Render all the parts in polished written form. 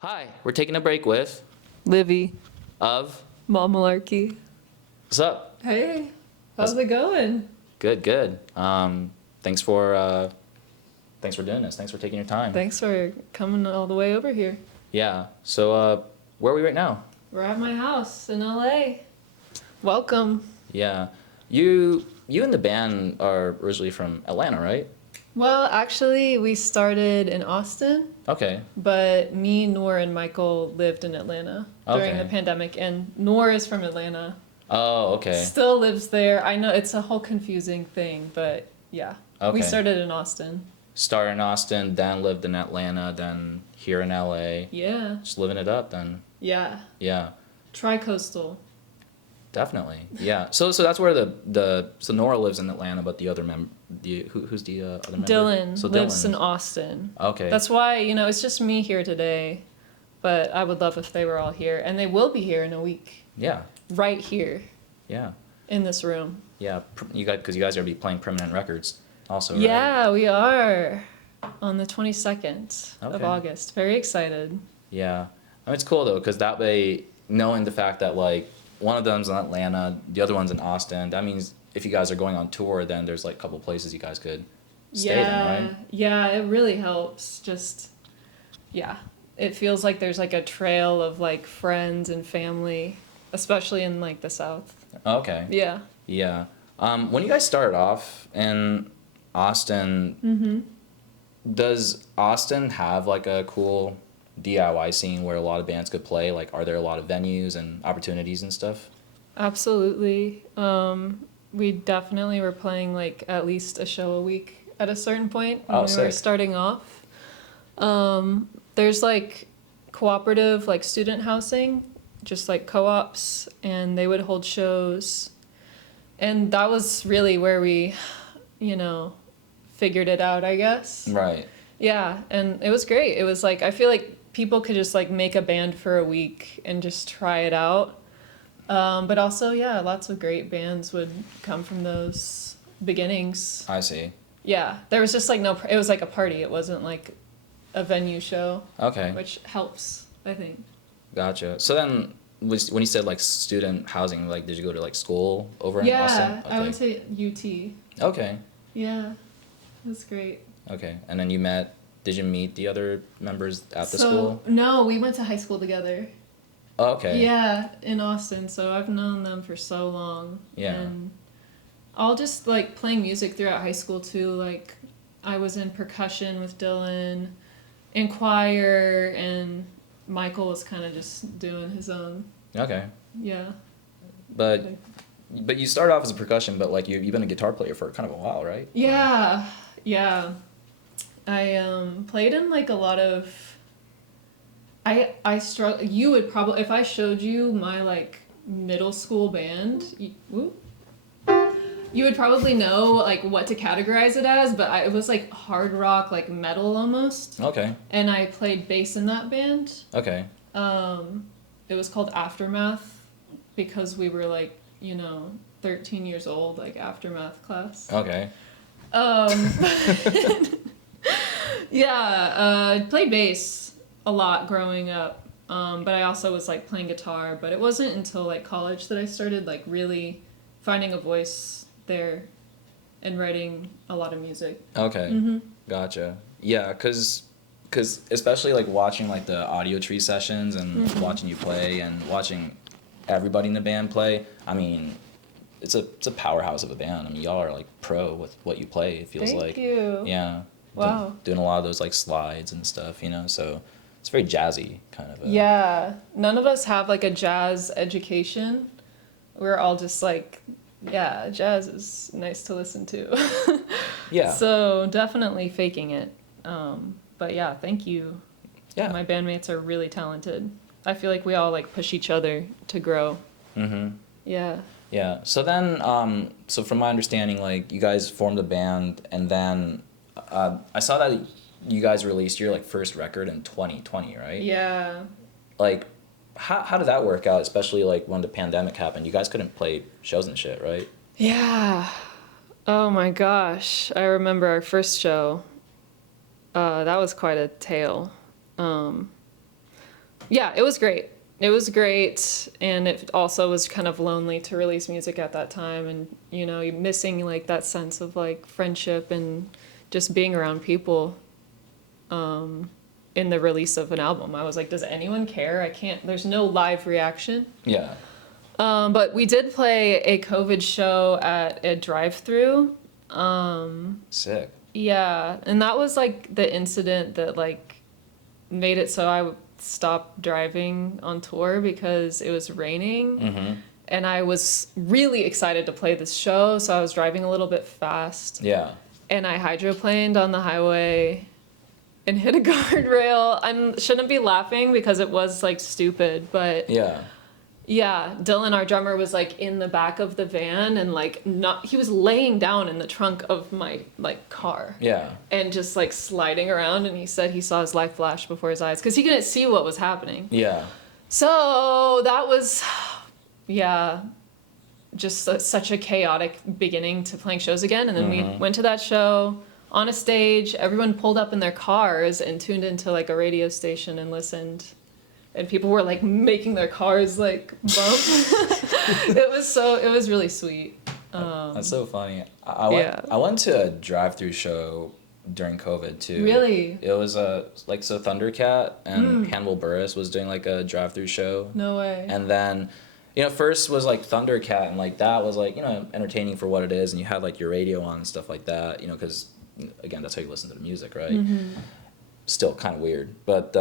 Hi, we're taking a break with Livvy of Mamalarky. What's up? Hey, how's it going? Good, good. Thanks for doing this. Thanks for taking your time. Thanks for coming all the way over here. Yeah. So where are we right now? We're at my house in LA. Welcome. Yeah. You and the band are originally from Atlanta, right? Well, actually, we started in Austin, Okay. but me, Noor, and Michael lived in Atlanta during Okay. the pandemic, and Noor is from Atlanta. Oh, okay. Still lives there. I know it's a whole confusing thing, but yeah. Okay. We started in Austin. Started in Austin, then lived in Atlanta, then here in LA. Yeah. Just living it up then. Yeah. Yeah. Tri-coastal. Definitely. Yeah. So that's where so Nora lives in Atlanta, but the other who's the other member? Dylan So lives in Dylan's- Austin. Okay. That's why, it's just me here today. But I would love if they were all here. And they will be here in a week. Yeah. Right here Yeah. in this room. Yeah. You guys, because you guys are gonna be playing Permanent Records, also. Right? Yeah, we are. On the 22nd of Okay. August. Very excited. Yeah. I mean, it's cool though, because that way, knowing the fact that like one of them's in Atlanta, the other one's in Austin, that means if you guys are going on tour, then there's like a couple places you guys could stay in, right? Yeah, it really helps. Just, yeah. It feels like there's like a trail of like friends and family, especially in like the South. Okay. Yeah. Yeah. When you guys started off in Austin, does Austin have like a cool DIY scene where a lot of bands could play? Like, are there a lot of venues and opportunities and stuff? Absolutely. We definitely were playing like at least a show a week at a certain point when Oh, we were sick. starting off. There's like cooperative like student housing, just like co-ops, and they would hold shows. And that was really where we, figured it out, I guess. Right. Yeah, and it was great. It was like I feel like people could just like make a band for a week and just try it out. But also, yeah, lots of great bands would come from those beginnings. I see. Yeah, there was just like it was like a party. It wasn't like a venue show, Okay. which helps, I think. Gotcha. So then, when you said like student housing, like did you go to like school over in Austin? Yeah, I went to UT. Okay. Yeah, it was great. Okay. And then did you meet the other members at the So, school? no, we went to high school together. Oh, okay. Yeah, in Austin. So I've known them for so long. Yeah. And all just like playing music throughout high school too. Like I was in percussion with Dylan, in choir, and Michael was kind of just doing his own. Okay. Yeah. But you started off as a percussion, but like you've been a guitar player for kind of a while, right? Yeah. Yeah. I played in like a lot of. I struggle. You would probably, if I showed you my like middle school band, you would probably know like what to categorize it as, but it was like hard rock, like metal almost. Okay. And I played bass in that band. Okay. It was called Aftermath because we were like, 13 years old, like Aftermath class. Okay. Yeah, I played bass a lot growing up, but I also was like playing guitar. But it wasn't until like college that I started like really finding a voice there and writing a lot of music. Okay. Gotcha. Yeah, cause especially like watching like the audio tree sessions and watching you play and watching everybody in the band play. I mean, it's a powerhouse of a band. I mean, y'all are like pro with what you play. It feels like. Thank you. Yeah. Wow. Doing a lot of those like slides and stuff, so it's very jazzy kind of. Yeah, none of us have like a jazz education. We're all just like, yeah, jazz is nice to listen to. Yeah. So definitely faking it. But yeah, thank you. Yeah. My bandmates are really talented. I feel like we all like push each other to grow. Yeah. Yeah. So then, so from my understanding, like you guys formed a band, and then I saw that you guys released your like first record in 2020, right? Yeah. Like, how did that work out? Especially like when the pandemic happened, you guys couldn't play shows and shit, right? Yeah. Oh my gosh. I remember our first show. That was quite a tale. Yeah, it was great. It was great, and it also was kind of lonely to release music at that time, and you know, you're missing like that sense of like friendship and just being around people. In the release of an album, I was like, does anyone care? I can't. There's no live reaction. Yeah. But we did play a COVID show at a drive-through. Sick. Yeah, and that was like the incident that like made it so I stopped driving on tour because it was raining. Mm-hmm. And I was really excited to play this show, so I was driving a little bit fast. Yeah. And I hydroplaned on the highway and hit a guardrail. I shouldn't be laughing because it was like stupid, but Yeah. yeah, Dylan, our drummer, was like in the back of the van and like he was laying down in the trunk of my like car. Yeah. And just like sliding around, and he said he saw his life flash before his eyes because he couldn't see what was happening. Yeah. So that was, yeah, just such a chaotic beginning to playing shows again. And then we went to that show on a stage. Everyone pulled up in their cars and tuned into like a radio station and listened. And people were like making their cars like bump. It was really sweet. That's so funny. Yeah. I went to a drive-through show during COVID too. Really? It was like so Thundercat and Hannibal Buress was doing like a drive-through show. No way. And then, you know, first was like Thundercat, and like that was like, you know, entertaining for what it is, and you had like your radio on and stuff like that, you know, because again, that's how you listen to the music, right? Still kind of weird, but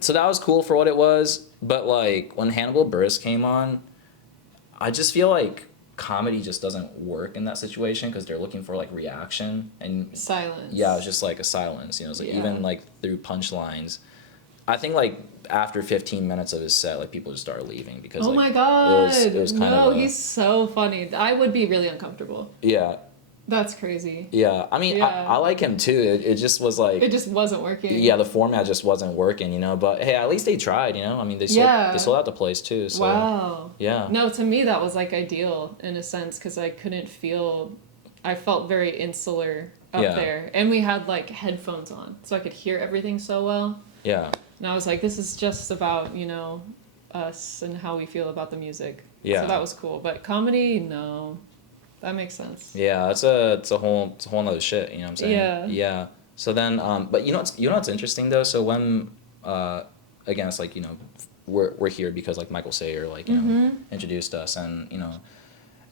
so that was cool for what it was. But like when Hannibal Buress came on, I just feel like comedy just doesn't work in that situation because they're looking for like reaction and silence. Yeah, it was just like a silence, you know. It's like even like through punchlines, I think like after 15 minutes of his set, like people just started leaving because oh my god, it was kind of he's so funny. I would be really uncomfortable. Yeah. That's crazy. Yeah, I mean, I like him too. It just was like... It just wasn't working. Yeah, the format just wasn't working, you know? But hey, at least they tried, you know? I mean, they sold out the place too, so... Wow. Yeah. No, to me that was like ideal in a sense because I couldn't feel... I felt very insular up there. And we had like headphones on, so I could hear everything so well. Yeah. And I was like, this is just about, you know, us and how we feel about the music. Yeah. So that was cool. But comedy, no. That makes sense. Yeah, it's a whole nother shit, you know what I'm saying? Yeah. Yeah. So then, but you know what's interesting though? So when, again, it's like, you know, we're here because like Michael Sayer, like, you know, introduced us, and, you know,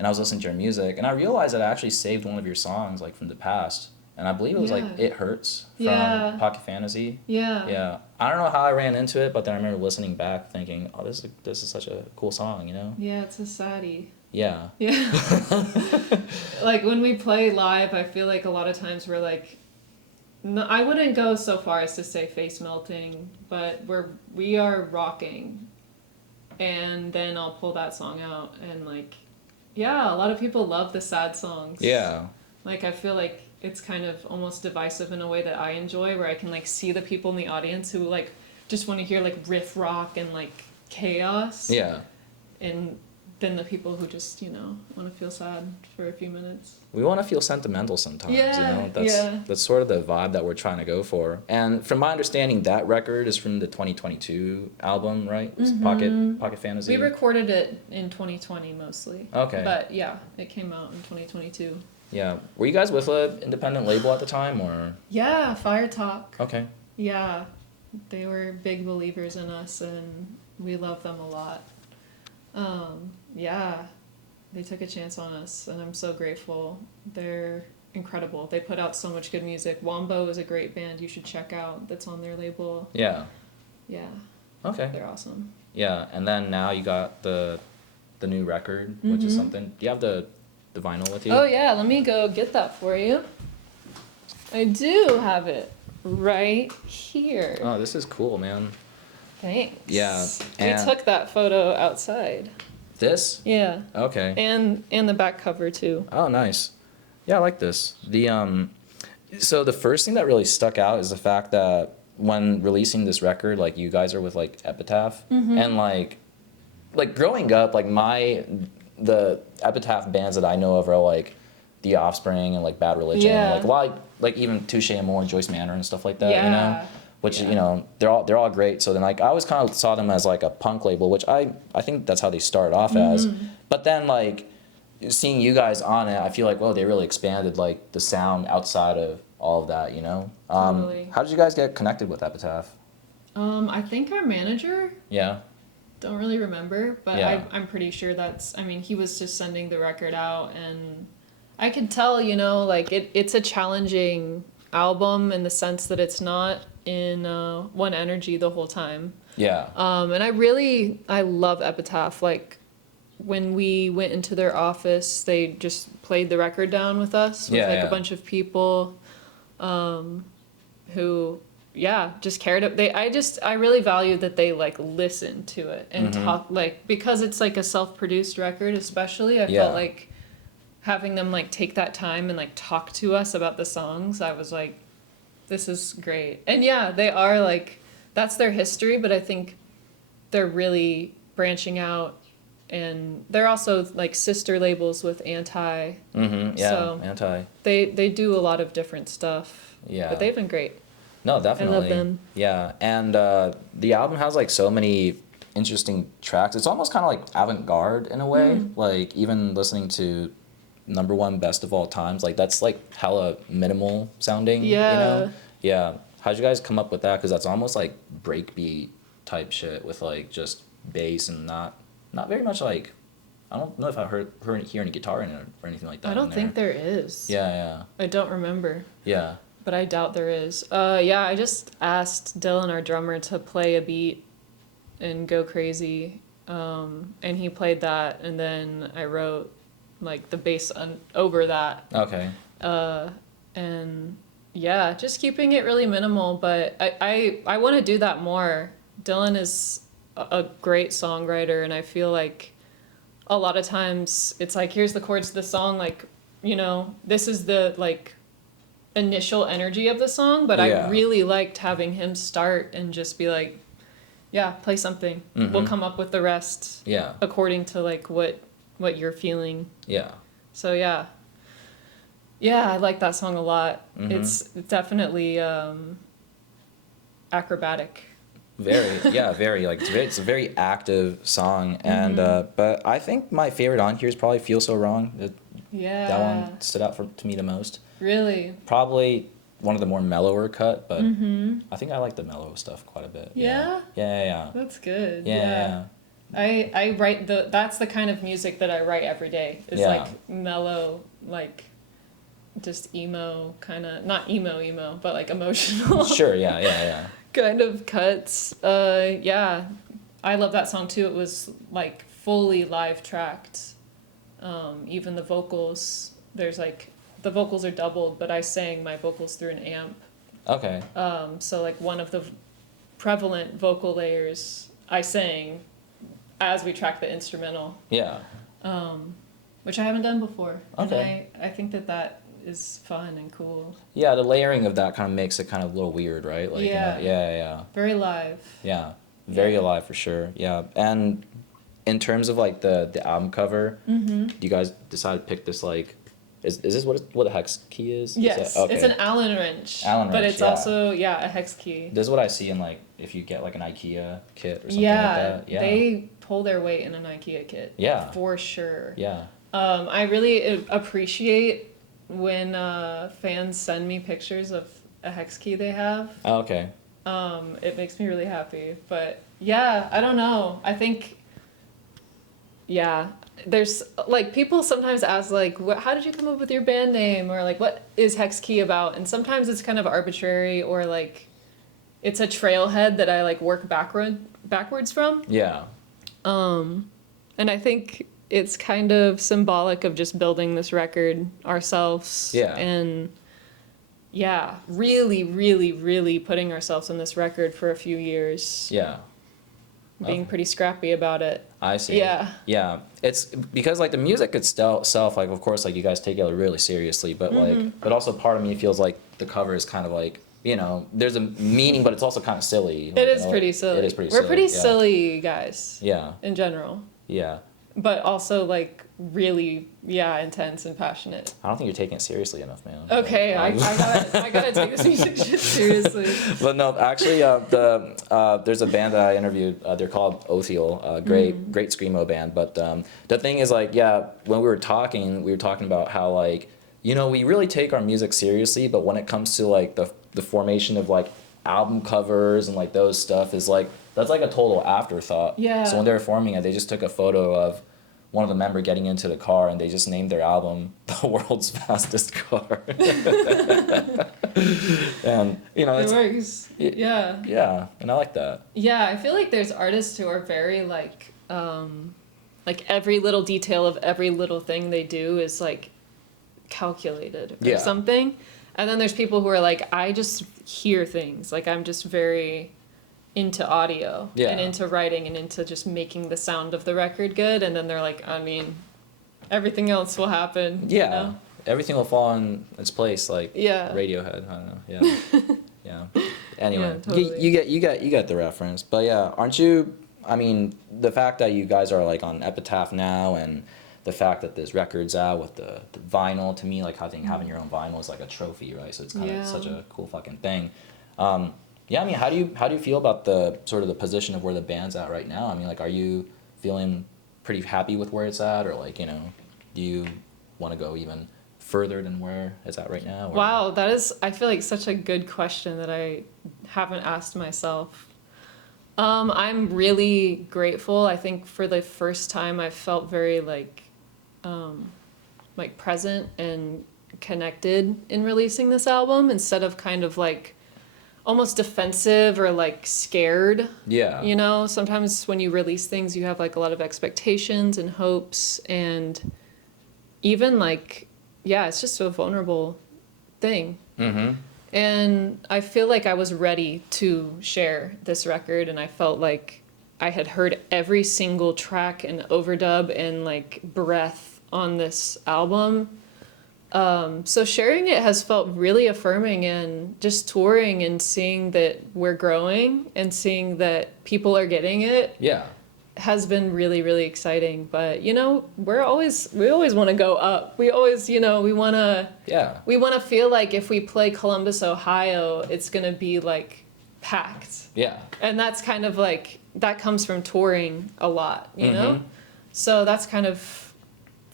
and I was listening to your music, and I realized that I actually saved one of your songs like from the past, and I believe it was like It Hurts from Pocket Fantasy. Yeah. Yeah. I don't know how I ran into it, but then I remember listening back thinking, oh, this is such a cool song, you know? Yeah, it's a saddie. Yeah. Yeah. Like when we play live, I feel like a lot of times we're like, no, I wouldn't go so far as to say face melting, but we are rocking. And then I'll pull that song out and like, yeah, a lot of people love the sad songs. Yeah. Like I feel like it's kind of almost divisive in a way that I enjoy, where I can like see the people in the audience who like just want to hear like riff rock and like chaos. Yeah. And then the people who just, you know, want to feel sad for a few minutes. We want to feel sentimental sometimes, you know? That's sort of the vibe that we're trying to go for. And from my understanding, that record is from the 2022 album, right? It's Pocket Fantasy. We recorded it in 2020 mostly. Okay. But yeah, it came out in 2022. Yeah. Were you guys with an independent label at the time, or? Yeah, Fire Talk. Okay. Yeah, they were big believers in us, and we love them a lot. Yeah, they took a chance on us, and I'm so grateful. They're incredible. They put out so much good music. Wombo is a great band you should check out that's on their label. Yeah. Yeah. Okay. They're awesome. Yeah, and then now you got the new record, which is something. Do you have the vinyl with you? Oh yeah, let me go get that for you. I do have it right here. Oh, this is cool, man. Thanks. Yeah. We took that photo outside. This? Yeah. Okay. And the back cover too. Oh, nice. Yeah, I like this. So the first thing that really stuck out is the fact that when releasing this record, like you guys are with like Epitaph, and like growing up, like the Epitaph bands that I know of are like The Offspring and like Bad Religion, like even Touche Amore and Joyce Manor and stuff like that, you know. which Yeah. you know they're all great. So then like I always kind of saw them as like a punk label, which I think that's how they started off as. But then like seeing you guys on it, I feel like they really expanded like the sound outside of all of that, you know. Totally. How did you guys get connected with Epitaph? I think our manager, Yeah. don't really remember, but Yeah. I'm pretty sure he was just sending the record out, and I could tell, you know, like it's a challenging album in the sense that it's not in one energy the whole time. Yeah. And I love Epitaph. Like when we went into their office, they just played the record down with us with a bunch of people who just cared. I really value that they like listened to it and talk, like, because it's like a self-produced record, especially I felt like having them like take that time and like talk to us about the songs. I was like, this is great. And they are like, that's their history, but I think they're really branching out, and they're also like sister labels with Anti. So Anti. They do a lot of different stuff. Yeah. But they've been great. No, definitely. I love them. Yeah, and the album has like so many interesting tracks. It's almost kind of like avant-garde in a way. Like even listening to Number One Best of All Times, like that's like hella minimal sounding. Yeah. You know? Yeah. How'd you guys come up with that? Because that's almost like breakbeat type shit with like just bass and not very much like. I don't know if I hear any guitar in it or anything like that. I don't think there is. Yeah. I don't remember. Yeah. But I doubt there is. I just asked Dylan, our drummer, to play a beat and go crazy. And he played that, and then I wrote like the bass over that. Okay. And just keeping it really minimal, but I want to do that more. Dylan is a great songwriter, and I feel like a lot of times it's like, here's the chords to the song, like, you know, this is the like initial energy of the song, but I really liked having him start and just be like, play something. We'll come up with the rest according to like what you're feeling. Yeah. So I like that song a lot. It's definitely acrobatic. Very like it's a very active song, and but I think my favorite on here is probably "Feel So Wrong." That one stood out to me the most. Really? Probably one of the more mellower cut, but I think I like the mellow stuff quite a bit. Yeah? Yeah. That's good. Yeah. I write that's the kind of music that I write every day. It's like mellow, like just emo kind of, not emo, but like emotional. Sure, yeah. Kind of cuts. I love that song too. It was like fully live tracked. Even the vocals, there's like, the vocals are doubled, but I sang my vocals through an amp. Okay. So like one of the prevalent vocal layers I sang as we tracked the instrumental. Yeah. Which I haven't done before. Okay. And I think that is fun and cool. Yeah, the layering of that kind of makes it kind of a little weird, right? Like, yeah. Very live. Yeah, very alive for sure. Yeah, and in terms of like the album cover, do you guys decide to pick this like, is this what a hex key is? Yes, it's an Allen wrench. But it's also a hex key. This is what I see in like if you get like an IKEA kit or something like that. Yeah, they pull their weight in an IKEA kit. Yeah, for sure. Yeah. I really appreciate when fans send me pictures of a hex key they have. Oh, okay. It makes me really happy. But I don't know. I think there's like, people sometimes ask like, how did you come up with your band name, or like, what is Hex Key about? And sometimes it's kind of arbitrary, or like it's a trailhead that I like work backwards from. Yeah. And I think it's kind of symbolic of just building this record ourselves. Yeah. And really, really, really putting ourselves on this record for a few years. Yeah. Being pretty scrappy about it. I see. Yeah. It's because like the music itself, like of course like you guys take it really seriously, but like, but also part of me feels like the cover is kind of like, you know, there's a meaning, but it's also kind of silly. It is pretty silly. It is pretty silly. We're pretty silly guys. Yeah. In general. Yeah. But also like really, yeah, intense and passionate. I don't think you're taking it seriously enough, man. Okay, I gotta take this music shit seriously. But no, actually, there's a band that I interviewed. They're called Othiel. Great screamo band. But the thing is, like, yeah, when we were talking about how, like, you know, we really take our music seriously, but when it comes to like the formation of like album covers and like those stuff is like that's like a total afterthought. Yeah. So when they were forming it, they just took a photo of one of the members getting into the car and they just named their album The World's Fastest Car. And you know, It works. Yeah. Yeah, and I like that. Yeah, I feel like there's artists who are very like every little detail of every little thing they do is like calculated or something. And then there's people who are like, I just hear things. Like I'm just very into audio and into writing and into just making the sound of the record good. And then they're like, I mean, everything else will happen. Yeah. You know? Everything will fall in its place, like Yeah. Radiohead. I don't know. Yeah. Yeah. Anyway, Yeah, totally. you get the reference. But yeah, aren't you? I mean, the fact that you guys are like on Epitaph now, and the fact that this record's out with the vinyl, to me, like I think having your own vinyl is like a trophy, right? So it's kind of such a cool fucking thing. Yeah, I mean, how do you feel about the sort of the position of where the band's at right now? I mean, like, are you feeling pretty happy with where it's at, or like, you know, do you want to go even further than where it's at right now? Or? Wow, that is, I feel like such a good question that I haven't asked myself. I'm really grateful. I think for the first time I felt very like present and connected in releasing this album instead of kind of like almost defensive or like scared. Yeah. You know, sometimes when you release things, you have like a lot of expectations and hopes and even like, yeah, it's just a vulnerable thing. Mm-hmm. And I feel like I was ready to share this record, and I felt like I had heard every single track and overdub and like breath on this album. So sharing it has felt really affirming, and just touring and seeing that we're growing and seeing that people are getting it. Yeah. Has been really, really exciting. But, you know, we always want to go up. We always, you know, we want to feel like if we play Columbus, Ohio, it's going to be like packed. Yeah. And that's kind of like, that comes from touring a lot, you know? So that's kind of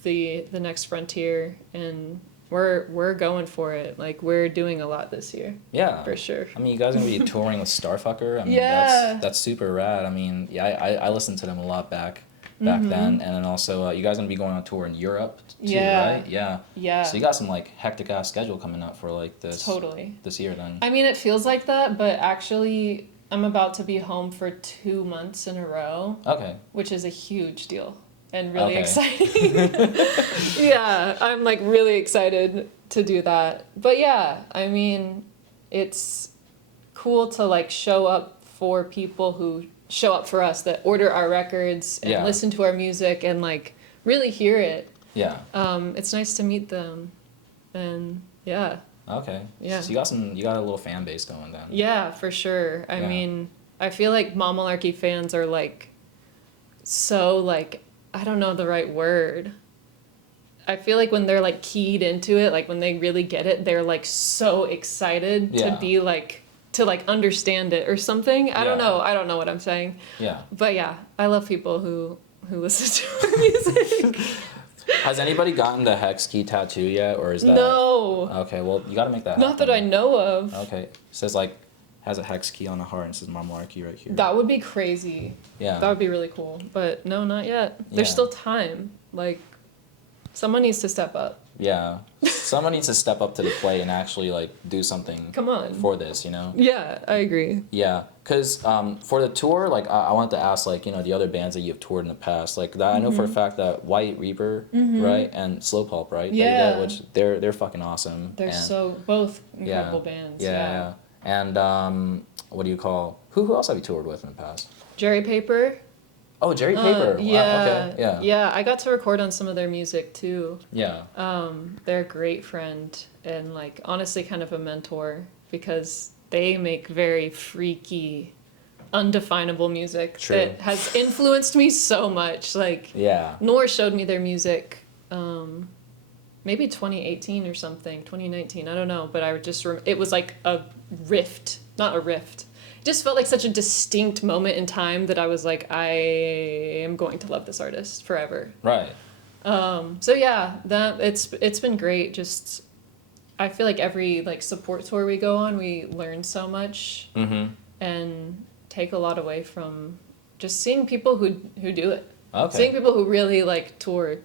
the next frontier, and we're going for it. Like, we're doing a lot this year. Yeah. For sure. I mean, you guys are going to be touring with Starfucker. I mean, that's super rad. I mean, yeah, I listened to them a lot back then. And then also, you guys are going to be going on tour in Europe too, right? Yeah. Yeah. So you got some, like, hectic-ass schedule coming up for, like, this year then. I mean, it feels like that, but actually, I'm about to be home for 2 months in a row. Okay. Which is a huge deal. And really exciting. Yeah, I'm like really excited to do that. But yeah, I mean, it's cool to like show up for people who show up for us, that order our records and listen to our music and like really hear it. Yeah. It's nice to meet them. And yeah. Okay. Yeah. So you got a little fan base going then. Yeah, for sure. I mean, I feel like Mamalarky fans are like so like, I don't know the right word. I feel like when they're like keyed into it, like when they really get it, they're like so excited to be like, to like understand it or something. I don't know what I'm saying. Yeah. But yeah, I love people who listen to our music. Has anybody gotten the Hex Key tattoo yet, or is that? No. Okay, well, you gotta make that Not happen. that I know of. Okay. It says like, has a Hex Key on the heart and it says Mamalarky right here. That would be crazy. Yeah. That would be really cool. But no, not yet. There's still time. Like, someone needs to step up. Yeah. Someone needs to step up to the plate and actually like do something Come on. for this, you know? Yeah, I agree. Yeah, because for the tour, like I wanted to ask, like, you know, the other bands that you've toured in the past, like that, I know for a fact that White Reaper, right, and Slow Pulp, right? Yeah. Which they're fucking awesome. They're both incredible bands. Yeah. And what do you call? Who else have you toured with in the past? Jerry Paper. Oh, Jerry Paper. Yeah. Wow, okay. Yeah. Yeah, I got to record on some of their music too. Yeah. They're a great friend and like honestly kind of a mentor because they make very freaky undefinable music True. that has influenced me so much. Like, Yeah. Noor showed me their music, maybe 2018 or something, 2019, I don't know, but I just, it was like a rift, not a rift. It just felt like such a distinct moment in time that I was like, I am going to love this artist forever. Right. So yeah, that it's been great. Just, I feel like every like support tour we go on, we learn so much and take a lot away from just seeing people who do it. Okay. Seeing people who really like tour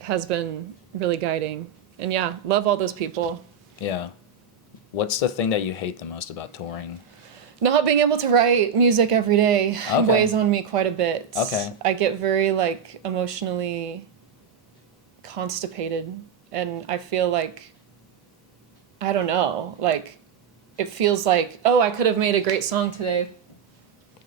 has been really guiding. And yeah, love all those people. Yeah. What's the thing that you hate the most about touring? Not being able to write music every day Okay. weighs on me quite a bit. Okay. I get very like emotionally constipated, and I feel like, I don't know, like it feels like, oh, I could have made a great song today,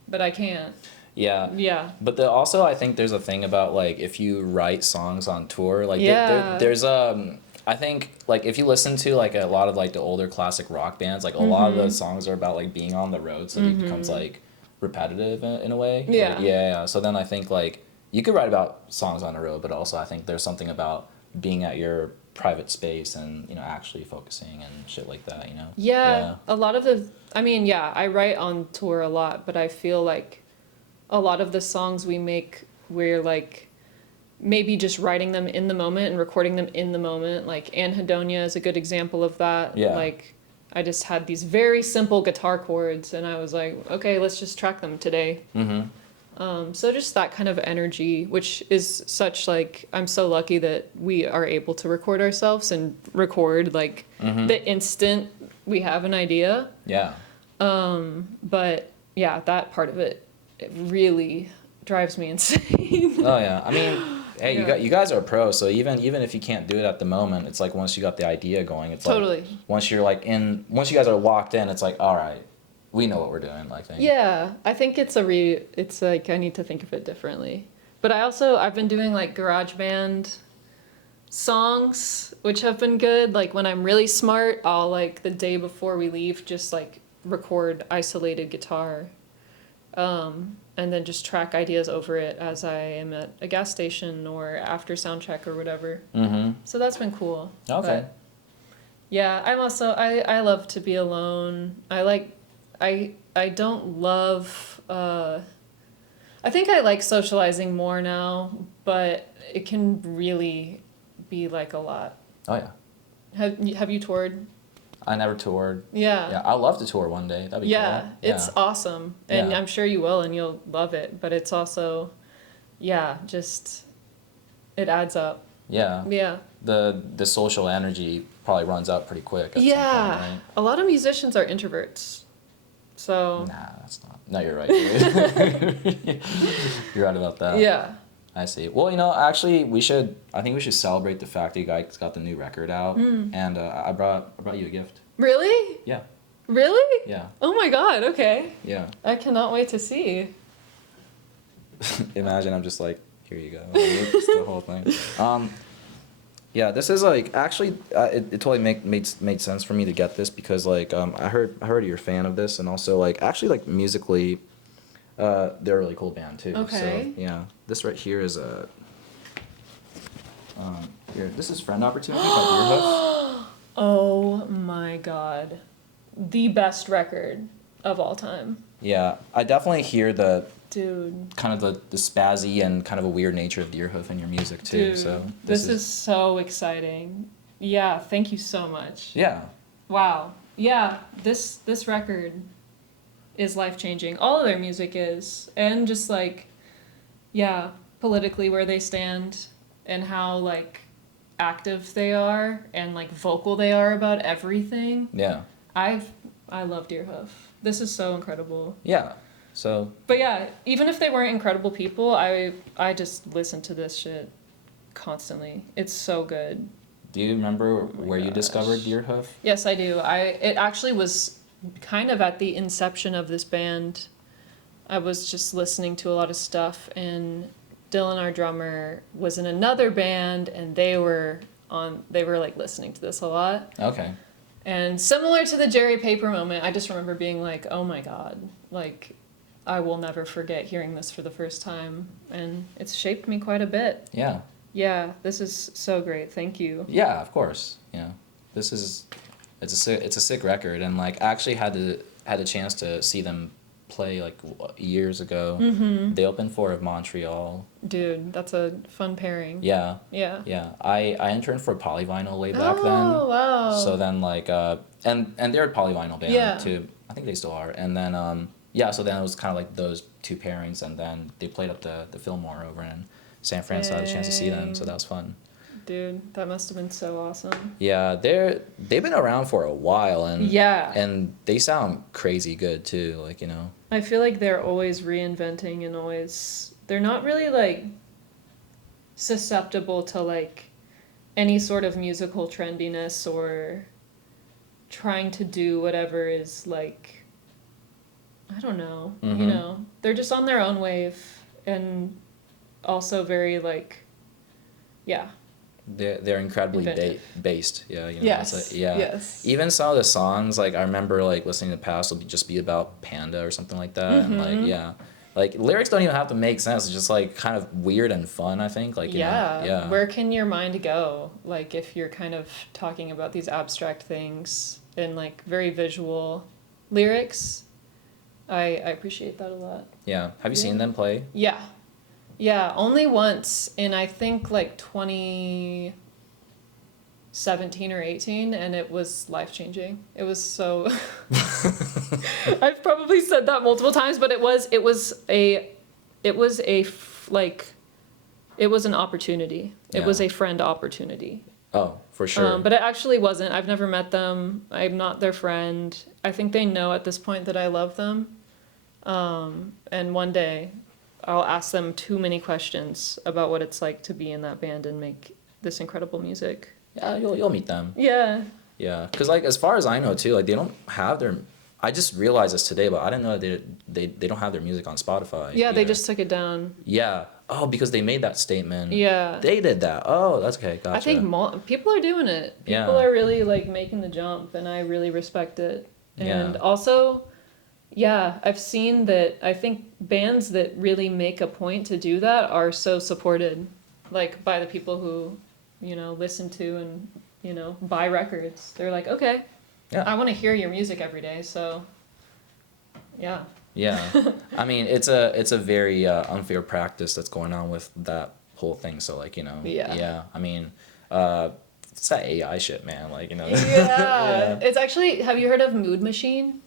but I can't. Yeah. Yeah. But also I think there's a thing about like if you write songs on tour, like Yeah. there's I think like if you listen to like a lot of like the older classic rock bands, like a lot of those songs are about like being on the road, so it becomes like repetitive in a way. Yeah. Like, yeah. So then I think like you could write about songs on the road, but also I think there's something about being at your private space and, you know, actually focusing and shit like that, you know? Yeah. A lot of I write on tour a lot, but I feel like a lot of the songs we make, we're like maybe just writing them in the moment and recording them in the moment. Like Anhedonia is a good example of that. Yeah. Like I just had these very simple guitar chords and I was like, okay, let's just track them today. So just that kind of energy, which is such like, I'm so lucky that we are able to record ourselves and record like the instant we have an idea. Yeah. But yeah, that part of it really drives me insane. Oh yeah. I mean, hey, Yeah. you guys are pros, so even if you can't do it at the moment, it's like once you got the idea going, it's Totally. like once you guys are locked in, it's like, all right, we know what we're doing, like thing. Yeah, I think it's like I need to think of it differently. But I've been doing like garage band songs, which have been good. Like when I'm really smart, I'll like the day before we leave just like record isolated guitar. And then just track ideas over it as I am at a gas station or after sound check or whatever. So that's been cool. Okay. But yeah, I'm also I love to be alone. I don't love I think I like socializing more now, but it can really be like a lot. Oh yeah. Have you toured? I never toured. Yeah. Yeah, I'd love to tour one day. That'd be Yeah, cool. it's awesome. And Yeah. I'm sure you will and you'll love it, but it's also just it adds up. Yeah. Yeah. The social energy probably runs out pretty quick. At Yeah. some point, A lot of musicians are introverts. So right? Nah, that's not. No, you're right. You're right about that. yeah. I see. Well, you know, actually, I think we should celebrate the fact that you guys got the new record out, and I brought you a gift. Really? Yeah. Really? Yeah. Oh my god, okay. Yeah. I cannot wait to see. Imagine I'm just like, here you go. It's the whole thing. Yeah, this is like actually it totally made sense for me to get this because like I heard you're a fan of this and also like actually like musically, they're a really cool band too. Okay. So yeah, this right here is a. Here, this is Friend Opportunity by Deerhoof. Oh my god. The best record of all time. Yeah, I definitely hear the Dude. kind of the spazzy and kind of a weird nature of Deerhoof in your music too. Dude. So This is so exciting. Yeah, thank you so much. yeah. Wow. Yeah, this record is life-changing. All of their music is. And just like, yeah, politically where they stand and how like active they are and like vocal they are about everything. Yeah. I love Deerhoof. This is so incredible. Yeah. So But yeah, even if they weren't incredible people, I just listen to this shit constantly. It's so good. do you remember my where you gosh. discovered Deerhoof? Yes, I do. It actually was kind of at the inception of this band. I was just listening to a lot of stuff, and Dylan, our drummer, was in another band, and they were like listening to this a lot. Okay. And similar to the Jerry Paper moment, I just remember being like, oh my God, like, I will never forget hearing this for the first time. And it's shaped me quite a bit. Yeah. Yeah, this is so great. Thank you. Yeah, of course. You know, this is, it's a sick record. And like, I actually had a chance to see them play like years ago. Mm-hmm. They opened for Montreal. Dude, that's a fun pairing. Yeah. Yeah. Yeah. I interned for Polyvinyl way back then. Oh, wow. So then like and they're a Polyvinyl band Yeah. too. I think they still are. And then yeah, so then it was kind of like those two pairings, and then they played up the Fillmore over in San Fran, so I had a chance to see them, so that was fun. Dude, that must have been so awesome. Yeah, they've been around for a while, and Yeah. and they sound crazy good too, like, you know. I feel like they're always reinventing and they're not really like susceptible to like any sort of musical trendiness or trying to do whatever is like, I don't know, Mhm. you know, they're just on their own wave and also very like, yeah. They're incredibly Inventive. based, yeah, you know. Yes. It's like, yeah. Yes. Even some of the songs, like I remember like listening to past will just be about Panda or something like that, and Mhm. like, yeah. Like lyrics don't even have to make sense. It's just like kind of weird and fun, I think. Like, you Yeah. know, yeah. Where can your mind go? Like if you're kind of talking about these abstract things in like very visual lyrics, I appreciate that a lot. Yeah. Have you Yeah. seen them play? Yeah. Yeah, only once in I think like 2017 or 18, and it was life-changing. It was so I've probably said that multiple times, but it was an opportunity. It Yeah. was a friend opportunity. Oh, for sure. But it actually wasn't. I've never met them. I'm not their friend. I think they know at this point that I love them. And one day I'll ask them too many questions about what it's like to be in that band and make this incredible music. Yeah, you'll meet them. Yeah. Yeah, because like as far as I know too, like they don't have their. I just realized this today, but I didn't know that they don't have their music on Spotify. Yeah, they either. just took it down. Yeah. Oh, because they made that statement. Yeah. They did that. Oh, that's okay. Gotcha. I think people are doing it. Yeah. People are really like making the jump, and I really respect it. And Yeah. also, yeah, I've seen that. I think bands that really make a point to do that are so supported, like by the people who, you know, listen to and, you know, buy records. They're like, okay, Yeah. I want to hear your music every day, so yeah. Yeah. I mean, it's a very unfair practice that's going on with that whole thing. So like, you know. Yeah. Yeah. I mean, it's that AI shit, man. Like, you know. Yeah. It's actually, have you heard of Mood Machine?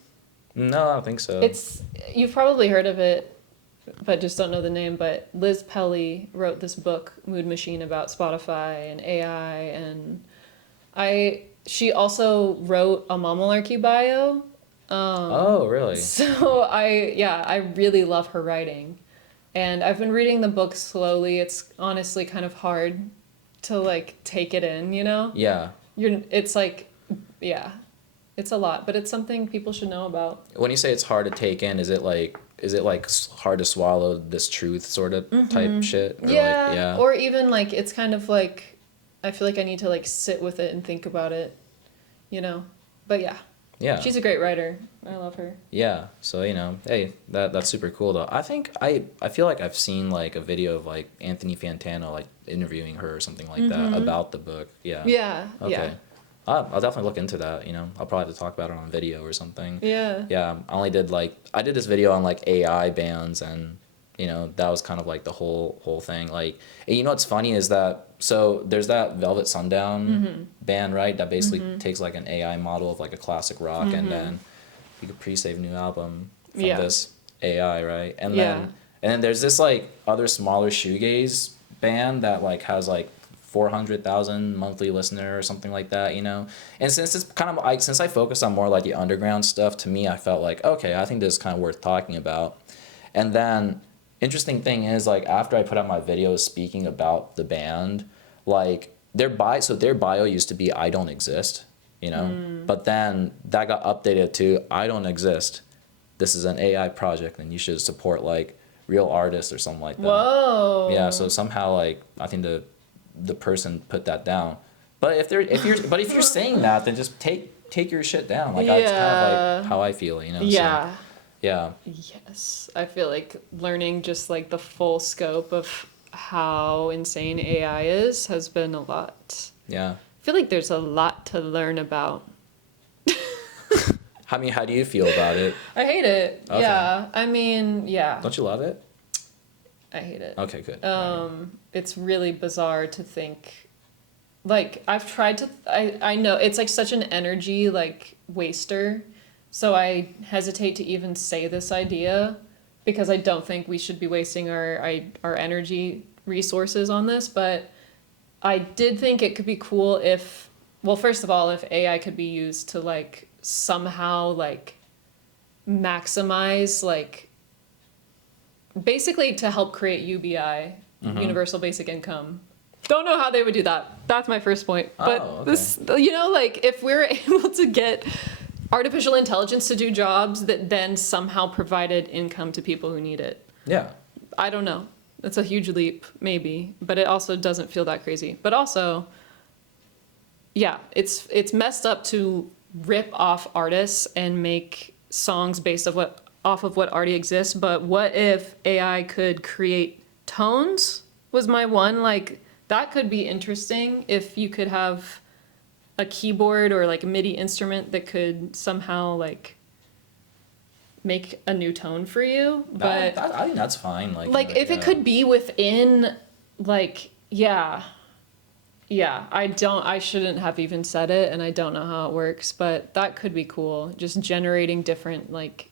No, I don't think so. You've probably heard of it, but just don't know the name. But Liz Pelly wrote this book, Mood Machine, about Spotify and AI, and she also wrote a Mamalarky bio. Oh, really? So I really love her writing, and I've been reading the book slowly. It's honestly kind of hard to like take it in, you know? Yeah. It's like, yeah, it's a lot, but it's something people should know about. When you say it's hard to take in, is it like hard to swallow this truth sort of type shit? Or Yeah, like, yeah. or even like it's kind of like I feel like I need to like sit with it and think about it, you know? But yeah. Yeah. She's a great writer. I love her. Yeah. So, you know, hey, that's super cool though. I think I feel like I've seen like a video of like Anthony Fantano like interviewing her or something like that about the book. Yeah. Yeah. Okay. Yeah. I'll definitely look into that, you know. I'll probably have to talk about it on video or something. Yeah. Yeah. I did this video on like AI bands, and you know, that was kind of like the whole thing. Like, and you know what's funny is that so there's that Velvet Sundown band, right? That basically takes like an AI model of like a classic rock, and then you could pre-save new album from this AI, right? And then there's this like other smaller shoegaze band that like has like 400,000 monthly listener or something like that, you know. And since it's kind of since I focus on more like the underground stuff, to me I felt like, okay, I think this is kind of worth talking about. And then interesting thing is, like, after I put out my videos speaking about the band, like their bio used to be I don't exist, you know. But then that got updated to I don't exist. This is an AI project, and you should support like real artists or something like that. Whoa. Yeah, so somehow like I think the person put that down. But if you're saying that, then just take take your shit down. Like that's kind of like how I feel, you know. Yeah. So, yeah. Yes. I feel like learning just like the full scope of how insane AI is has been a lot. Yeah. I feel like there's a lot to learn about. I mean, how do you feel about it? I hate it. Okay. Yeah. I mean, yeah. Don't you love it? I hate it. Okay, good. It's really bizarre to think. Like, I've tried to. I know it's like such an energy, like, waster. So I hesitate to even say this idea because I don't think we should be wasting our energy resources on this. But I did think it could be cool if, well, first of all, if AI could be used to, like, somehow, like, maximize, like, basically to help create UBI, Universal Basic Income. Don't know how they would do that. That's my first point. But okay. this, you know, like, if we're able to get artificial intelligence to do jobs that then somehow provided income to people who need it. Yeah. I don't know. It's a huge leap, maybe, but it also doesn't feel that crazy. But also, yeah, it's messed up to rip off artists and make songs based off of what already exists. But what if AI could create tones? Was my one, like, that could be interesting if you could have a keyboard or like a MIDI instrument that could somehow like make a new tone for you. But I think that's fine. Like if it could be within, like, yeah, I shouldn't have even said it, and I don't know how it works, but that could be cool. Just generating different like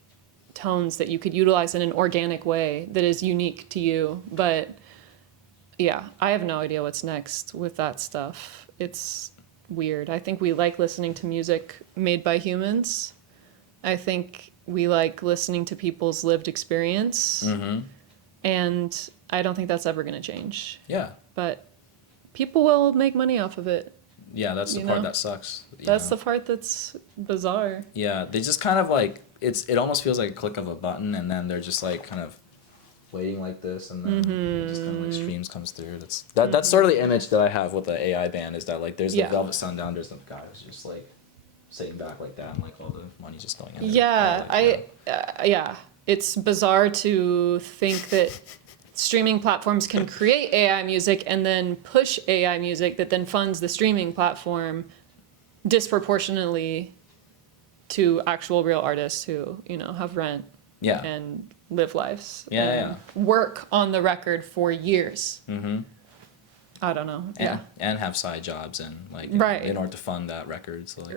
tones that you could utilize in an organic way that is unique to you. But yeah, I have no idea what's next with that stuff. It's weird. I think we like listening to music made by humans. I think we like listening to people's lived experience. And I don't think that's ever going to change. Yeah. But people will make money off of it. Yeah, that's the part that sucks. That's the part that's bizarre. Yeah, they just kind of like, it almost feels like a click of a button, and then they're just like kind of waiting like this, and then it just kind of like streams comes through. That's sort of the image that I have with the AI band, is that like there's the Velvet Sundown, there's the guy who's just like sitting back like that, and like all the money's just going in. Yeah, it's bizarre to think that streaming platforms can create AI music and then push AI music that then funds the streaming platform disproportionately to actual real artists who, you know, have rent and live lives. Work on the record for years. I don't know. And have side jobs and like in order to fund that record. So like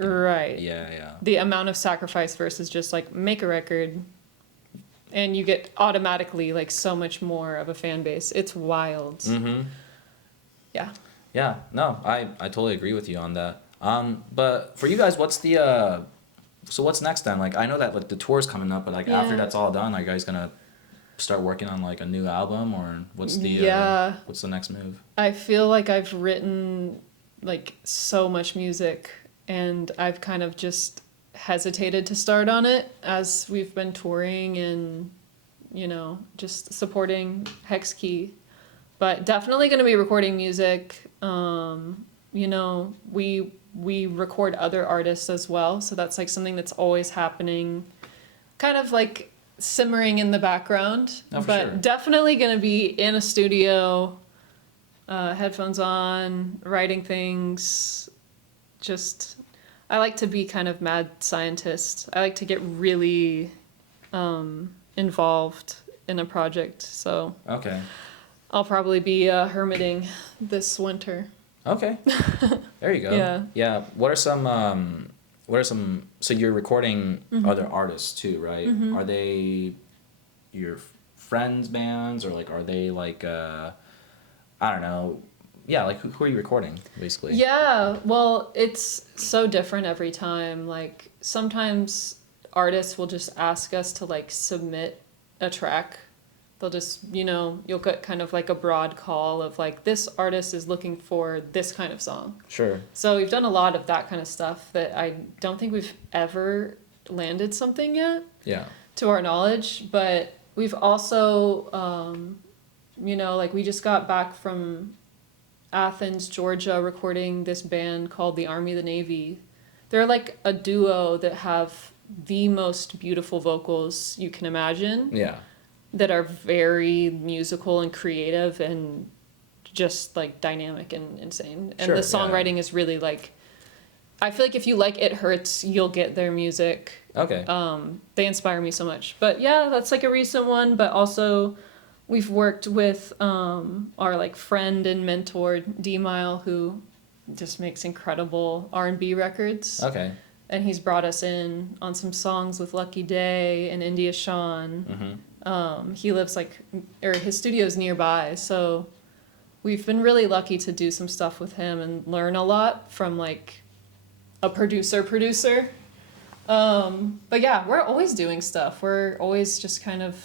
the amount of sacrifice versus just like make a record and you get automatically like so much more of a fan base. It's wild. Yeah, no, I totally agree with you on that. But for you guys, what's the so what's next then? Like I know that like the tour's coming up, but like after that's all done, are you guys gonna start working on like a new album, or what's the what's the next move? I feel like I've written like so much music, and I've kind of just hesitated to start on it as we've been touring and, you know, just supporting Hex Key. But definitely going to be recording music. You know, we record other artists as well, so that's like something that's always happening, kind of like simmering in the background. But definitely going to be in a studio, headphones on, writing things. Just, I like to be kind of mad scientist. I like to get really involved in a project. So I'll probably be hermiting this winter. Okay. There you go. Yeah. What are some so you're recording other artists too, right? Are they your friends' bands, or like are they like I don't know. Yeah, like who are you recording basically? Yeah, well, it's so different every time. Like sometimes artists will just ask us to like submit a track. They'll just, you know, you'll get kind of like a broad call of like, this artist is looking for this kind of song. Sure. So we've done a lot of that kind of stuff that I don't think we've ever landed something yet. Yeah. To our knowledge, but we've also, you know, like we just got back from Athens, Georgia, recording this band called the Army of the Navy they're like a duo that have the most beautiful vocals you can imagine. Yeah. That are very musical and creative and just like dynamic and insane. And Sure, the songwriting is really like, I feel like if you like It Hurts, you'll get their music. Okay. They inspire me so much. But yeah, that's like a recent one. But also, we've worked with our like friend and mentor D Mile, who just makes incredible R&B records. Okay. And he's brought us in on some songs with Lucky Day and India Shawn. He lives or his studio's nearby, so we've been really lucky to do some stuff with him and learn a lot from like a producer. But yeah, we're always doing stuff. We're always just kind of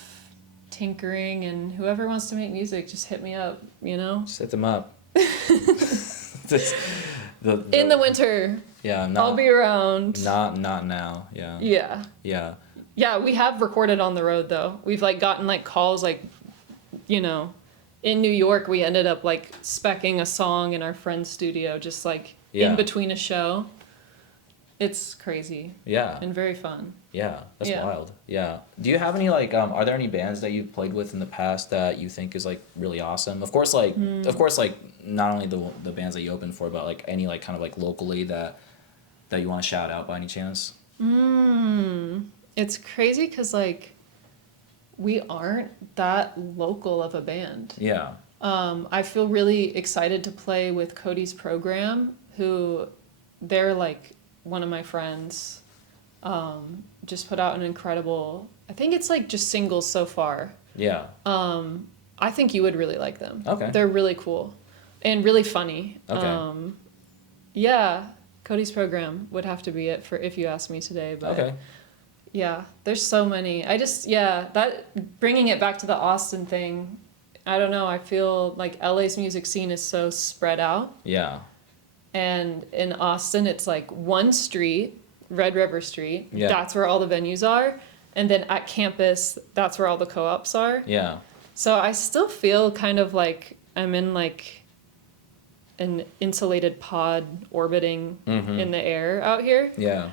tinkering, and whoever wants to make music, just hit me up, you know? Just hit them up. In the winter. Yeah, I'll be around. Not now. Yeah. Yeah. Yeah. Yeah, we have recorded on the road though. We've like gotten like calls like, you know, in New York we ended up like speccing a song in our friend's studio just like in between a show. It's crazy. Yeah. And very fun. Yeah, that's wild. Yeah. Do you have any like are there any bands that you've played with in the past that you think is like really awesome? Of course like not only the bands that you open for, but like any like kind of like locally that you want to shout out by any chance? It's crazy cuz like we aren't that local of a band. Yeah. I feel really excited to play with Cody's Program, who they're like one of my friends. Just put out an incredible, I think it's like just singles so far. Yeah. I think you would really like them. Okay. They're really cool and really funny. Okay. Yeah, Cody's Program would have to be it for if you ask me today, but Okay. yeah, there's so many. That bringing it back to the Austin thing, I don't know, I feel like LA's music scene is so spread out. Yeah. And in Austin, it's like one street, Red River Street. Yeah. That's where all the venues are. And then at campus, that's where all the co-ops are. Yeah. So I still feel kind of like I'm in like an insulated pod orbiting in the air out here. Yeah.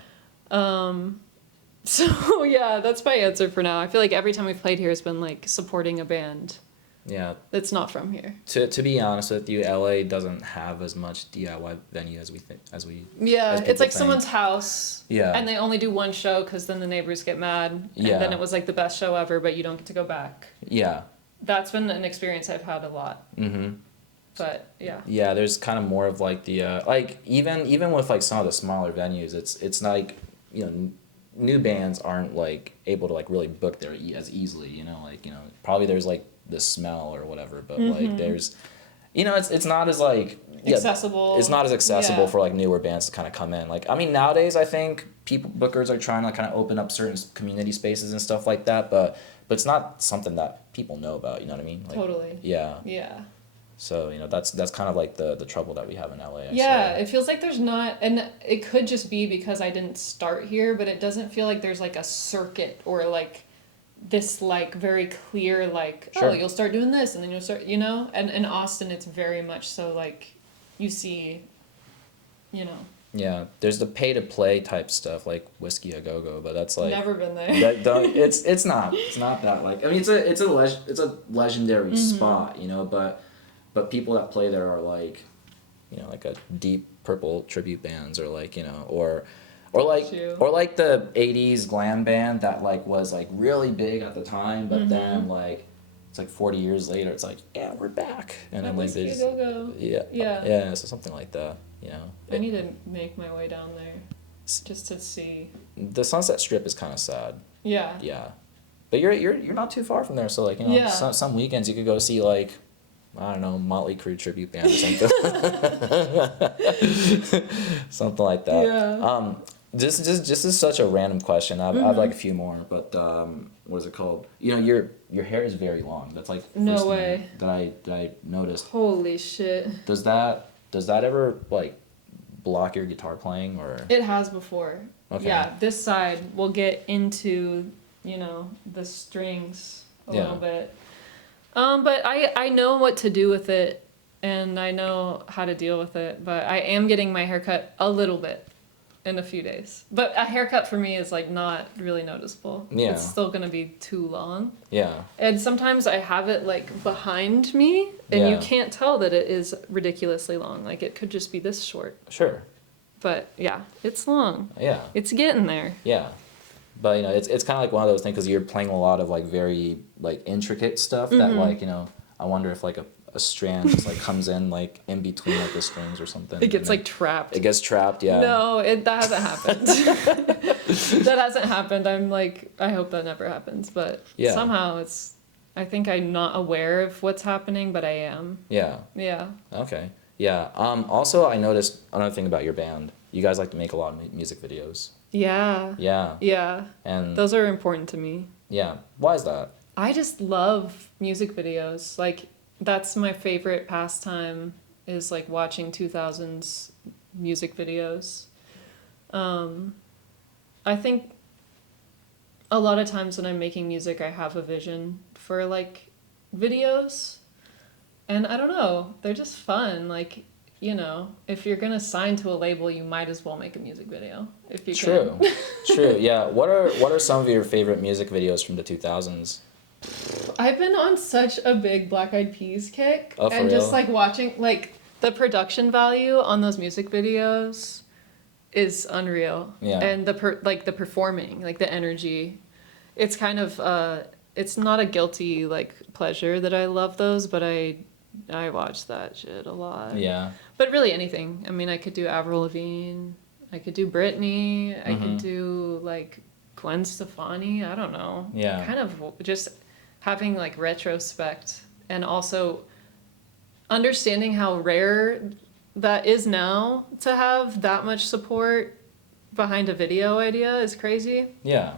So yeah, that's my answer for now. I feel like every time we've played here has been like supporting a band. Yeah. That's not from here. To be honest with you, LA doesn't have as much DIY venue as we think Yeah, it's like think. someone's house. Yeah. And they only do one show because then the neighbors get mad. And Yeah. then it was like the best show ever, but you don't get to go back. Yeah. That's been an experience I've had a lot. Mm-hmm. But yeah. Yeah, there's kind of more of like the like even with like some of the smaller venues, it's like, you know, new bands aren't like able to like really book there as easily, you know, like, you know, probably there's like the smell or whatever, but like there's, you know, it's not as like accessible. It's not as accessible for like newer bands to kind of come in. Like, I mean, nowadays I think bookers are trying to kind of open up certain community spaces and stuff like that, but it's not something that people know about, you know what I mean? Like, Totally. Yeah. Yeah. So, you know, that's kind of like the trouble that we have in LA. Yeah, it feels like there's not, and it could just be because I didn't start here, but it doesn't feel like there's like a circuit or like this like very clear like, Sure. oh, you'll start doing this and then you'll start, you know? And in Austin, it's very much so like you see, you know. Yeah, there's the pay to play type stuff like Whiskey a Go Go, but that's like Never been there. it's not that like, I mean it's a legendary spot, you know, but people that play there are like, you know, like a Deep Purple tribute bands or like, you know, or like the 80s glam band that like was like really big at the time, but then like it's like 40 years later it's like, yeah, we're back. And then like there's yeah, so something like that, you know. I need to make my way down there just to see. The Sunset Strip is kind of sad. Yeah. Yeah. But you're not too far from there, so like, you know, some weekends you could go see like, I don't know, Motley Crue tribute band or something. Something like that. Yeah. This is such a random question. I've like a few more, but what is it called? You know, your hair is very long. That's like the No first way. thing that I noticed. Holy shit. Does that ever like block your guitar playing or? It has before. Okay. Yeah, this side we'll get into, you know, the strings a little bit. But I know what to do with it, and I know how to deal with it. But I am getting my hair cut a little bit. in a few days. But a haircut for me is like not really noticeable. Yeah. It's still gonna be too long. Yeah. And sometimes I have it like behind me, and you Yeah. can't tell that it is ridiculously long. Like it could just be this short. Sure. But yeah, it's long. Yeah. It's getting there. Yeah. But, you know, it's kind of like one of those things because you're playing a lot of, like, very, like, intricate stuff that, like, you know, I wonder if, like, a strand just, like, comes in, like, in between, like, the strings or something. It gets like trapped. It gets trapped, yeah. No, that hasn't happened. That hasn't happened. I'm like, I hope that never happens. But Yeah. somehow I think I'm not aware of what's happening, but I am. Yeah. Yeah. Okay. Yeah. Also, I noticed another thing about your band. You guys like to make a lot of music videos. Yeah. Yeah. Yeah. And Those are important to me. yeah. Why is that? I just love music videos. Like, that's my favorite pastime is like watching 2000s music videos. I think a lot of times when I'm making music, I have a vision for like videos. And I don't know, they're just fun. Like, you know, if you're gonna sign to a label, you might as well make a music video if you True. can. True. Yeah. What are some of your favorite music videos from the 2000s? I've been on such a big Black Eyed Peas kick, Oh, for and just real? like watching like the production value on those music videos is unreal. Yeah. And the performing, like the energy, it's kind of it's not a guilty like pleasure that I love those, but I watch that shit a lot. Yeah. But really anything. I mean, I could do Avril Lavigne, I could do Britney, I Mm-hmm. could do like Gwen Stefani. I don't know. Yeah. Kind of just having like retrospect and also understanding how rare that is now to have that much support behind a video idea is crazy. Yeah.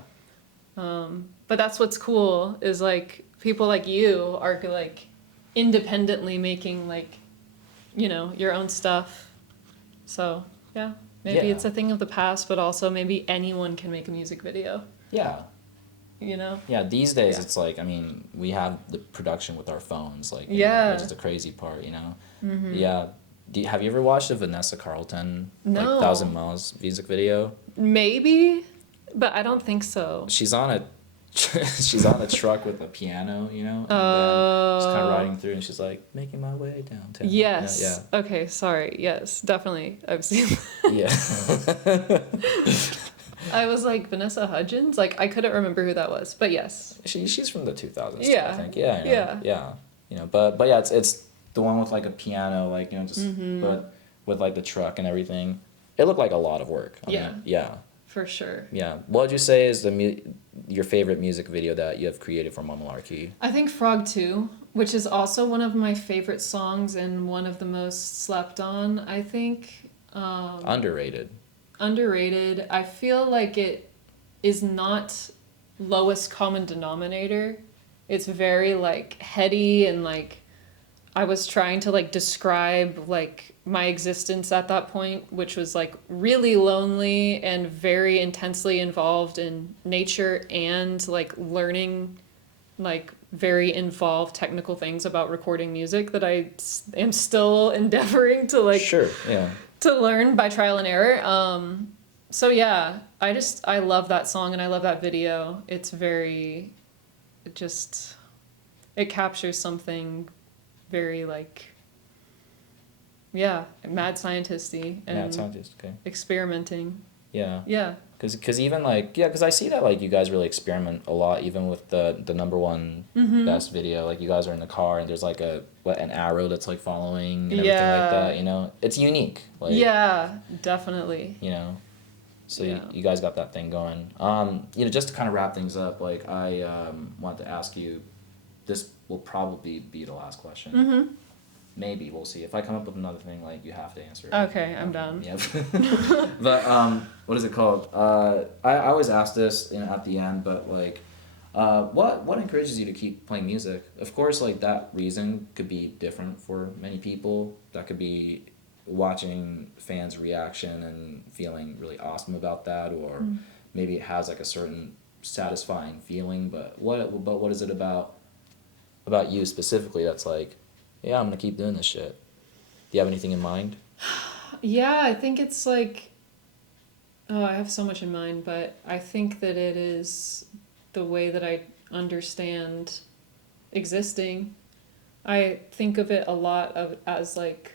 But that's what's cool is like people like you are like independently making like, you know, your own stuff. So yeah, maybe Yeah. it's a thing of the past, but also maybe anyone can make a music video, Yeah. you know? Yeah, these days Yeah. it's like, I mean, we have the production with our phones, like, you Yeah. know, which is the crazy part, you know? Yeah. Have you ever watched the Vanessa Carlton, No. like, 1,000 Miles music video? Maybe, but I don't think so. She's on a truck with a piano, you know? And then she's kind of riding through and she's like, making my way downtown. Yes. Yeah. Okay, sorry. Yes, definitely. I've seen Yeah. I was like, Vanessa Hudgens? Like, I couldn't remember who that was, but yes. She's from the 2000s, too, Yeah. I think. Yeah. You know? Yeah. Yeah. You know, but yeah, it's the one with like a piano, like, you know, just Mm-hmm. but with like the truck and everything. It looked like a lot of work. I Yeah. mean, yeah. For sure. Yeah. What would you say is your favorite music video that you have created for Mamalarky? I think Frog 2, which is also one of my favorite songs and one of the most slept on, I think. Underrated. Underrated. I feel like it is not lowest common denominator. It's very like heady and like I was trying to like describe like my existence at that point, which was like really lonely and very intensely involved in nature and like learning like very involved technical things about recording music that I am still endeavoring to like Sure. Yeah. to learn by trial and error. So yeah, I love that song and I love that video. It's very, it captures something very like, yeah, mad scientist-y and Mad scientist. Okay. experimenting. Yeah. Yeah. Cause even like because I see that like you guys really experiment a lot even with the number one best video, like you guys are in the car and there's like an arrow that's like following and everything like that, you know, it's unique, like, Yeah, definitely. you know, so Yeah. you guys got that thing going. You know, just to kind of wrap things up, like I want to ask you, this will probably be the last question. Maybe, we'll see. If I come up with another thing, like, you have to answer it. Okay, I'm done. Yeah. But, what is it called? I always ask this, you know, at the end, but, like, what encourages you to keep playing music? Of course, like, that reason could be different for many people. That could be watching fans' reaction and feeling really awesome about that, or maybe it has, like, a certain satisfying feeling, but what is it about you specifically that's like, yeah, I'm gonna keep doing this shit? Do you have anything in mind? Yeah, I think it's like Oh, I have so much in mind, but I think that it is the way that I understand existing. I think of it a lot of as like,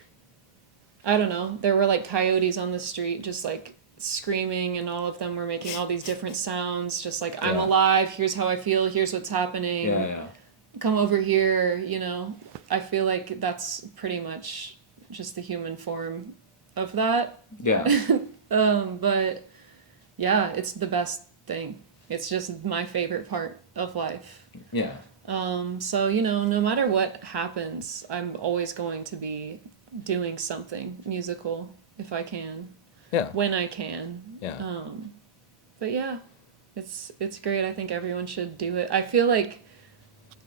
I don't know, there were like coyotes on the street just like screaming, and all of them were making all these different sounds, just like, I'm Yeah. alive, here's how I feel, here's what's happening. Yeah. Come over here, I feel like that's pretty much just the human form of that. Yeah. But yeah, it's the best thing. It's just my favorite part of life. Yeah. So, no matter what happens, I'm always going to be doing something musical if I can. Yeah. When I can. Yeah. But yeah, it's great. I think everyone should do it. I feel like,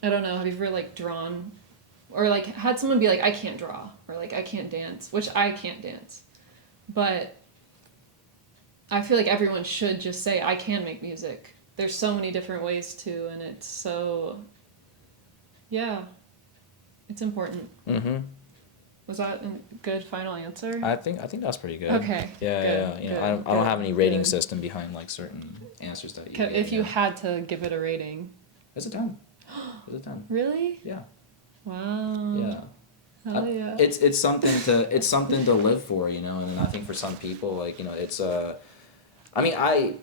I don't know, have you ever like drawn or like had someone be like, I can't draw, or like I can't dance, which I can't dance. But I feel like everyone should just say, I can make music. There's so many different ways to, and it's so, yeah, it's important. Mm-hmm. Was that a good final answer? I think that's pretty good. Okay. Yeah. Good, You know, good, I don't have any rating good. system behind like certain answers that you. If you had to give it a rating. It's a 10. It's a 10. Really? Yeah. Wow. Yeah. Hell yeah. It's something to live for, and I think for some people, like, it's I mean,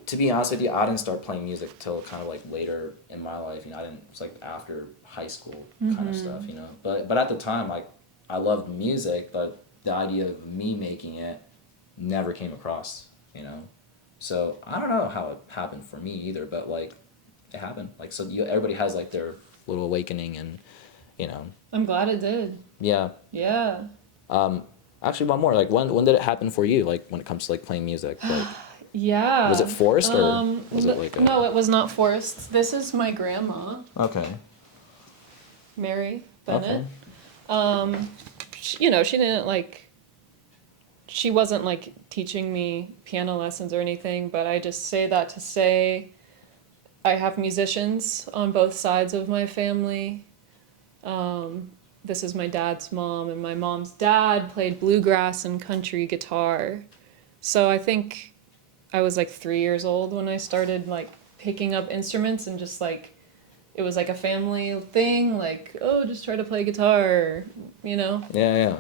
to be honest with you, I didn't start playing music till kind of like later in my life. It's like after high school kind of stuff, But at the time, like, I loved music, but the idea of me making it never came across, So I don't know how it happened for me either, but like, it happened. Like, so everybody has like their little awakening, and I'm glad it did. Yeah. Yeah. Actually, one more. Like, when did it happen for you? Like, when it comes to like playing music, like. Yeah. Was it forced, or was it like a... No, it was not forced. This is my grandma, Okay. Mary Bennett. Okay. She didn't like. She wasn't like teaching me piano lessons or anything, but I just say that to say I have musicians on both sides of my family. This is my dad's mom, and my mom's dad played bluegrass and country guitar. So I think I was like 3 years old when I started like picking up instruments, and just like, it was like a family thing, like, oh, just try to play guitar, Yeah.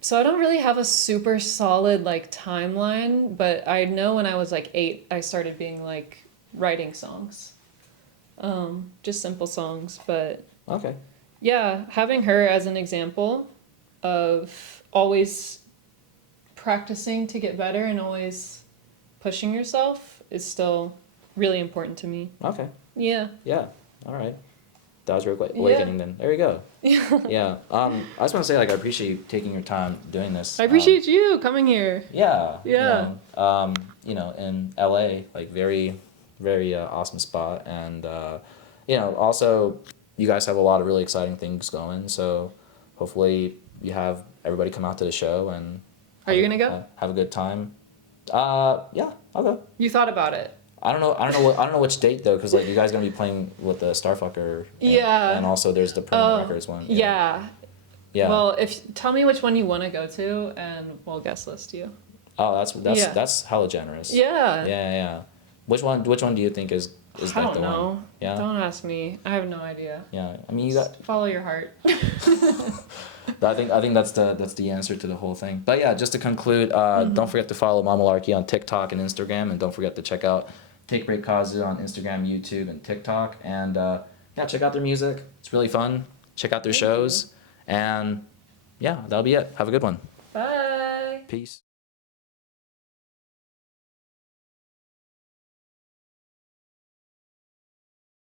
So I don't really have a super solid like timeline, but I know when I was like 8, I started being like writing songs. Just simple songs, but Okay. yeah, having her as an example of always practicing to get better and always pushing yourself is still really important to me. Okay. Yeah. Yeah. All right. That was your awakening then. There you go. Yeah. I just want to say, like, I appreciate you taking your time doing this. I appreciate you coming here. Yeah. Yeah. In LA, like, very, very awesome spot, and also you guys have a lot of really exciting things going. So hopefully you have everybody come out to the show and. Are you gonna go? Have a good time. Yeah, I'll go. You thought about it. I don't know which date though, because like you guys gonna be playing with the Starfucker. Yeah. And also there's the Permanent Records one. Yeah. Yeah. Well, tell me which one you want to go to, and we'll guest list you. Oh, that's hella generous. Yeah. Yeah. Which one do you think is I like don't the know. one? Yeah. Don't ask me. I have no idea. Yeah. I mean, you got. Follow your heart. I think that's the answer to the whole thing. But yeah, just to conclude, don't forget to follow Mamalarky on TikTok and Instagram, and don't forget to check out TakeBreakKazu on Instagram, YouTube, and TikTok. And check out their music. It's really fun. Check out their shows. And yeah, that'll be it. Have a good one. Bye. Peace.